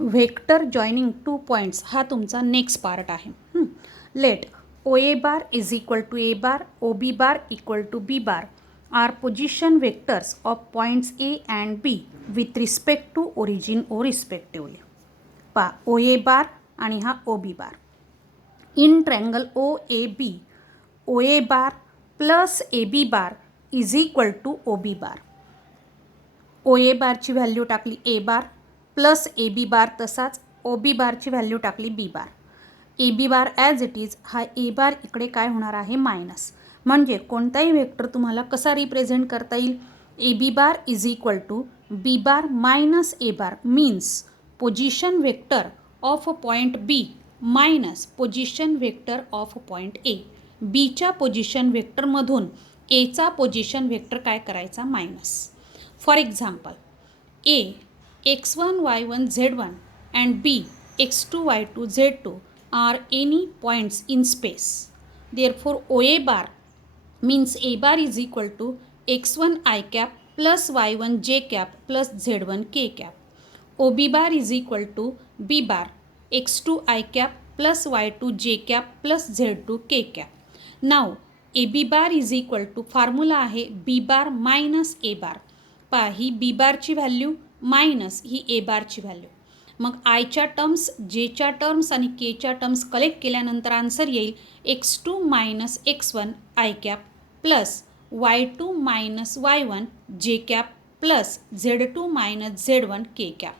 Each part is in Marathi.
व्हेक्टर जॉईनिंग 2 पॉईंट्स हा तुमचा नेक्स्ट पार्ट आहे. Let O A bar is equal to A bar, O B bar equal to B bar are position vectors of points A and B with respect to origin O respectively. O A bar आणि हा O B bar. In triangle O A B, O A bar plus A B bar is equal to O B bar. O A बारची व्हॅल्यू टाकली ए बार प्लस ए बी बार, तसाच ओ बी बारची व्हॅल्यू टाकली B bar. A B bar as it is, हा ए बार इकडे काय होणार आहे मायनस. म्हणजे कोणताही वेक्टर तुम्हाला कसा रिप्रेझेंट करता येईल, A B bar is equal to B bar minus A bar means position vector of point B minus position vector of point A. बीच्या पोजिशन वेक्टरमधून एचा पोजिशन वेक्टर काय करायचा minus. For example, A x1 y1 z1 and b x2 y2 z2 are any points in space. Therefore OA bar means A bar is equal to x1 I cap plus y1 j cap plus z1 k cap. OB bar is equal to B bar x2 I cap plus y2 j cap plus z2 k cap. Now AB bar is equal to formula आहे B bar minus A bar. पहा ही B बारची व्हॅल्यू मायनस ही ए बारची व्हॅल्यू. मग आयच्या टर्म्स, जेच्या टर्म्स आणि केच्या टर्म्स कलेक्ट केल्यानंतर आन्सर येईल x2 minus x1 i cap plus y2 minus y1 जे cap plus z2 minus z1 के कॅप.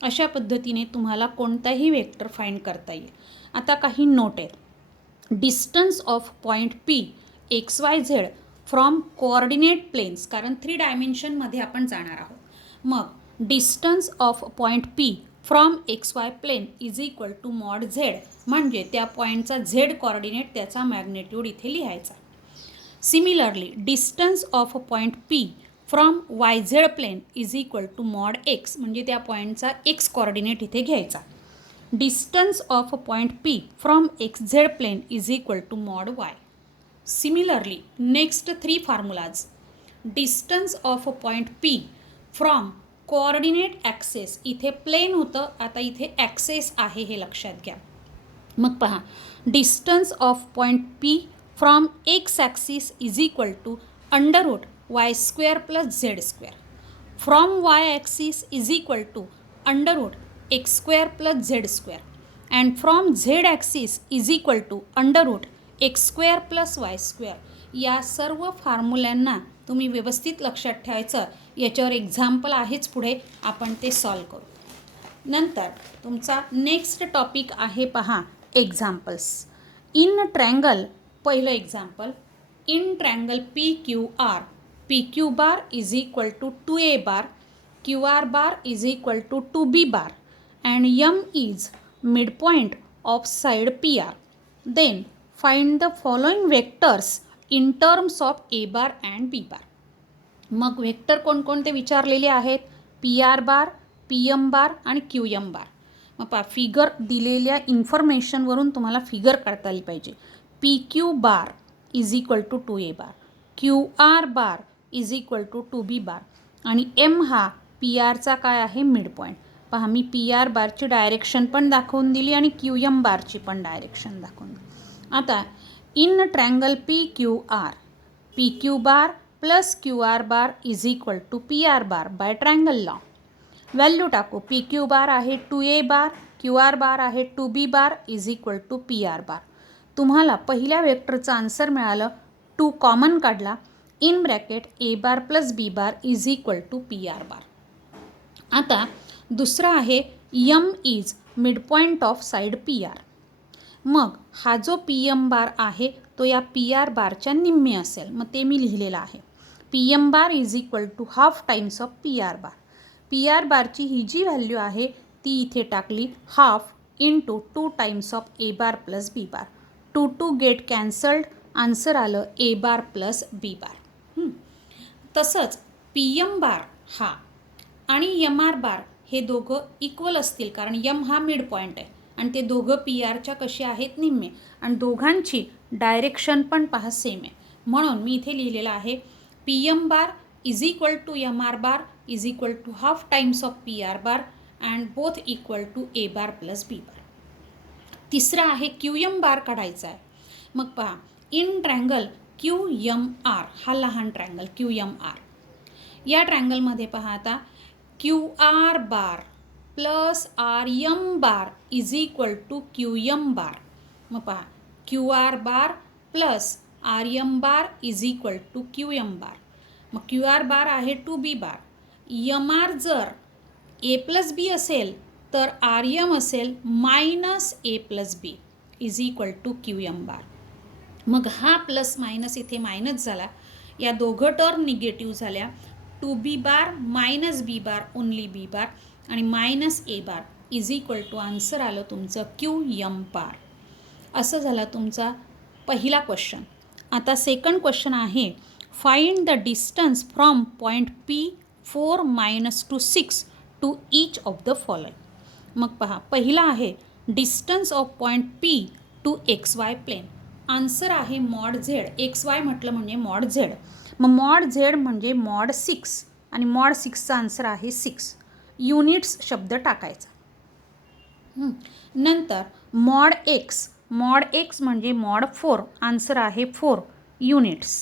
अशा पद्धतीने तुम्हाला कोणताही वेक्टर फाइंड करता येईल. आता काही नोट आहेत. Distance of point P X Y Z from coordinate planes, कारण 3 डायमेन्शनमध्ये आपण जाणार आहोत. मग distance of point P from X Y plane is equal to mod Z, म्हणजे त्या पॉईंटचा झेड कॉर्डिनेट त्याचा मॅग्नेट्यूड इथे लिहायचा. Similarly distance of point P from Y Z plane is equal to mod X, म्हणजे त्या पॉईंटचा एक्स कॉर्डिनेट इथे घ्यायचा. Distance of point P from x Z plane is equal to mod Y. Similarly next 3 formulas. Distance of point P from coordinate axes, इथे प्लेन होतं, आता इथे ॲक्सेस आहे हे लक्षात घ्या. मग पहा, distance of point P from X axis is equal to under root Y square plus Z square. From Y axis is equal to under root X square plus Z square. And from Z axis is equal to under root X square plus Y square. या सर्व फॉर्म्युल्यांना तुम्ही व्यवस्थित लक्षात ठेवायचं. याच्यावर एक्झाम्पल आहेच, पुढे आपण ते सॉल्व करू. नंतर तुमचा नेक्स्ट टॉपिक आहे पहा एक्झाम्पल्स. इन ट्रँगल, पहिलं example, in triangle P Q R, P Q bar is equal to 2a bar, Q R bar is equal to 2b bar and M is mid point of side P R. Then find the following vectors in terms of A bar and B bar. मग वेक्टर कोणकोणते विचारलेले आहेत, P R bar, P M bar आणि क्यू एम बार. मग पहा, फिगर दिलेल्या इन्फॉर्मेशनवरून तुम्हाला फिगर काढता आली पाहिजे. P Q bar is equal to 2a bar, Q R bar is equal to 2b bar आणि एम हा पी आरचा काय आहे मिड पॉईंट. पहा, मी पी आर बारची डायरेक्शन पण दाखवून दिली आणि क्यू एम बारची पण डायरेक्शन दाखवून दिली. आता in triangle P Q R, P Q bar plus Q R bar is equal to P R bar by triangle law. Value टाकू. पी क्यू बार आहे 2a bar, Q R bar आहे 2b bar is equal to P R bar. तुम्हाला पहिल्या वेक्टरचं आन्सर मिळालं, 2 कॉमन काढला, in bracket A bar plus B bar is equal to P R bar. आता दुसरं आहे M is mid point of side P R. मग हा जो पी एम बार आहे तो या पी आर बारच्या निम्मे असेल, मग ते मी लिहिलेलं आहे. P M bar is equal to half times of P R bar. P R बारची ही जी व्हॅल्यू आहे ती इथे टाकली half into 2 times of A bar plus B bar. 2 get cancelled, answer आलं ए बार प्लस बी बार. तसंच पी एम बार हा आणि एम आर बार हे दोघं इक्वल असतील, कारण यम हा मिड पॉईंट आहे आणि ते दोघं पी आरच्या कसे आहेत निम्मे, आणि दोघांची डायरेक्शन पण पहा सेम आहे. म्हणून मी इथे लिहिलेलं आहे P M bar is equal to M R bar is equal to half times of P R bar and both equal to A bar plus B bar. तिसरा आहे क्यू एम बार काढायचा आहे. मग पहा, in triangle Q M R, हा लहान ट्रँगल क्यू एम आर, या ट्रँगलमध्ये पहा आता Q R bar plus R M bar is equal to Q M bar. मग पहा, Q R bar plus R M bar is equal to Q M bar. मग क्यू आर बार आहे two B bar. M R जर ए प्लस बी असेल तर आर एम असेल minus A plus B is equal to Q M bar. मग हा प्लस मायनस इथे मायनस झाला, या दोघं टर्म निगेटिव्ह झाल्या. Two B bar minus B bar only B bar आणि minus A bar is equal to answer आलं तुमचं क्यू एम बार. असं झाला तुमचा पहिला क्वेश्चन. आता सेकंड क्वेश्चन आहे, find the distance from point P4 - 6 to each of the following. मग पहा, पहिला आहे distance of point P to XY plane. Answer आहे मॉड झेड. XY म्हटलं म्हणजे मॉड झेड. मग मॉड झेड म्हणजे मॉड 6 आणि मॉड 6चा आन्सर आहे 6. युनिट्स शब्द टाकायचा. नंतर मॉड एक्स. मॉड एक्स म्हणजे मॉड 4. आन्सर आहे 4 युनिट्स.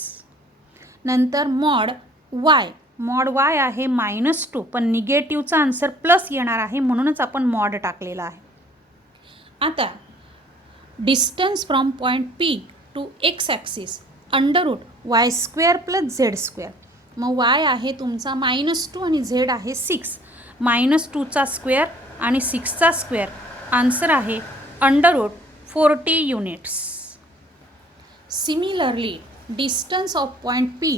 नंतर मॉड वाय. मॉड वाय आहे -2, पण निगेटिव्हचा आन्सर प्लस येणार आहे म्हणूनच आपण मॉड टाकलेला आहे. आता distance from point P to X axis √y² + z². मग वाय आहे तुमचा -2 आणि झेड आहे 6. -2चा स्क्वेअर आणि 6चा स्क्वेअर आन्सर आहे √40 units. Similarly distance of point P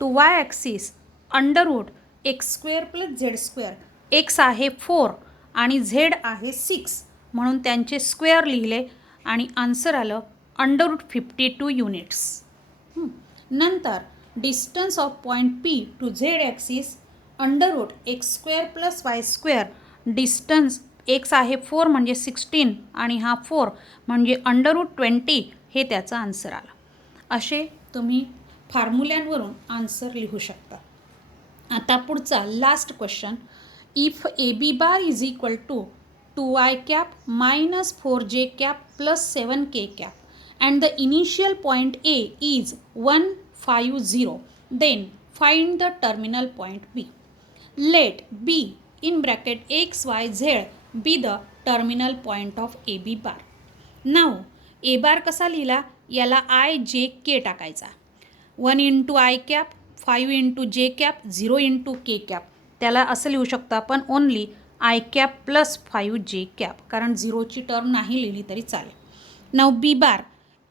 to y axis √x² + z². x आहे 4 आणि z आहे 6 म्हणून त्यांचे स्क्वेअर लिहिले आणि आन्सर आलं √52 युनिट्स. नंतर distance of point P to z axis √x² + y². Distance x आहे 4 म्हणजे 16 आणि हा 4 म्हणजे √20 हे त्याचा आन्सर आला. असे तुम्ही फॉर्म्युल्यांवरून आन्सर लिहू शकता. आता पुढचा last question, if A B bar is equal to 2i cap - 4j cap + 7k cap and the initial point A is 1, 5, 0, then find the terminal point B. Let B in bracket x, y, z be the terminal point of AB bar. Now A bar कसा लिहिला, याला I, J, K टाकायचा. 1 × I cap, 5 × J cap, 0 × K cap. त्याला असं लिहू शकतो आपण only I cap + 5j cap, कारण 0ची टर्म नाही लिहिली तरी चालेल. नाव बी बार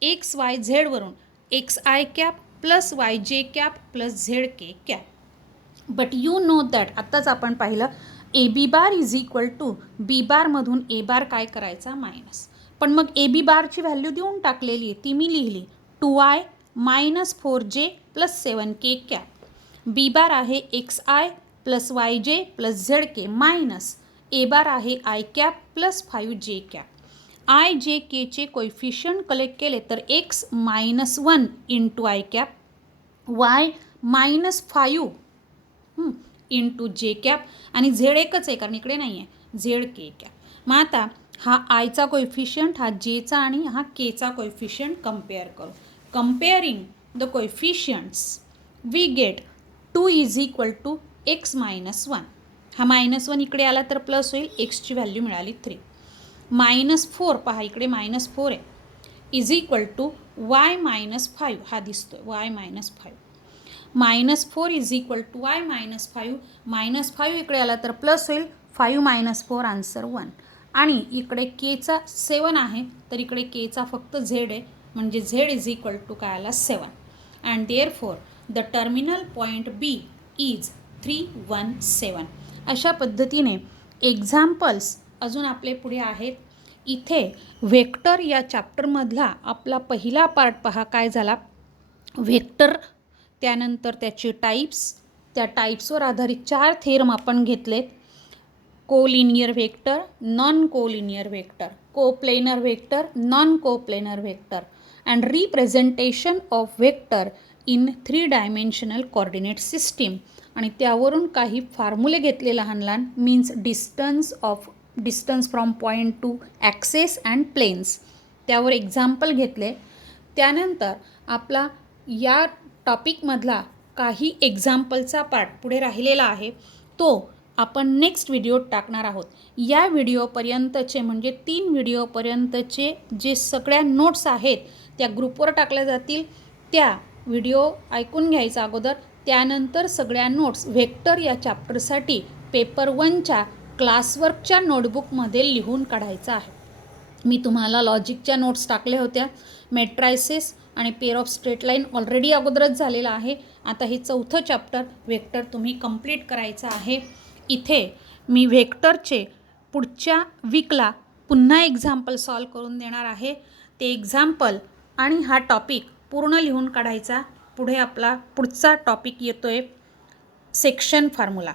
एक्स वाय झेडवरून XI cap + YJ cap + ZK cap. But you know that, आत्ताच आपण पाहिलं A B bar is equal to B बारमधून ए बार काय करायचा मायनस. पण मग ए बी बारची व्हॅल्यू देऊन टाकलेली आहे, ती मी लिहिली 2i - 4j + 7k cap. B bar आहे XI + YJ + ZK minus A bar आहे I cap + 5j cap. I, J, Kचे कोइफिशियंट कलेक्ट केले तर x -1 × I cap, y -5 × J cap आणि Z एकच आहे कारण इकडे नाही आहे ZK cap. मग आता हा आयचा कोइफिशियंट, हा जेचा आणि हा केचा कोइफिशियंट कम्पेअर करू. Comparing the coefficients we get 2 is equal to x -1. हा -1 इकडे आला तर प्लस होईल, एक्सची व्हॅल्यू मिळाली 3. -4 पहा इकडे -4 आहे इज इक्वल टू y -5 हा दिसतोय y -5. -4 is equal to y -5. -5 इकडे आला तर प्लस होईल, 5 - 4 आन्सर 1. आणि इकडे केचा 7 आहे तर इकडे केचा फक्त झेड आहे म्हणजे झेड इज इक्वल टू काय आला 7. And therefore the terminal point B is 317. अशा पद्धतीने एक्झाम्पल्स अजून आपले पुढे आहेत. इथे व्हेक्टर या चॅप्टरमधला आपला पहिला पार्ट पहा काय झाला, व्हेक्टर, त्यानंतर त्याचे टाईप्स, त्या टाईप्सवर आधारित 4 थेरम आपण घेतलेत. Collinear vector, non collinear vector, coplanar vector, non coplanar vector and representation of vector in 3 dimensional coordinate system. आणि त्यावरून काही फॉर्म्युले घेतले लहान लहान. Means distance from point to axes and planes, त्यावर एक्झाम्पल घेतले. त्यानंतर आपला या टॉपिकमधला काही एक्झाम्पलचा पार्ट पुढे राहिलेला आहे, तो आपण नेक्स्ट व्हिडिओत टाकणार आहोत. या व्हिडिओपर्यंतचे म्हणजे 3 व्हिडिओपर्यंतचे जे सगळ्या नोट्स आहेत त्या ग्रुपवर टाकल्या जातील. त्या व्हिडिओ ऐकून घ्यायचा अगोदर. त्यानंतर सगळ्या नोट्स व्हेक्टर या चॅप्टरसाठी पेपर 1च्या क्लासवर्कच्या नोटबुकमध्ये लिहून काढायचं आहे. मी तुम्हाला लॉजिकच्या नोट्स टाकल्या होत्या. मेट्रायसिस आणि pair of straight line already अगोदरच झालेला आहे. आता हे 4थं चॅप्टर व्हेक्टर तुम्ही कंप्लीट करायचं आहे. इथे मी व्हेक्टरचे पुढच्या वीकला पुन्हा एक्झाम्पल सॉल्व करून देणार आहे. ते एक्झाम्पल आणि हा टॉपिक पूर्ण लिहून काढायचा. पुढे आपला पुढचा टॉपिक येतो आहे सेक्शन फॉर्म्युला.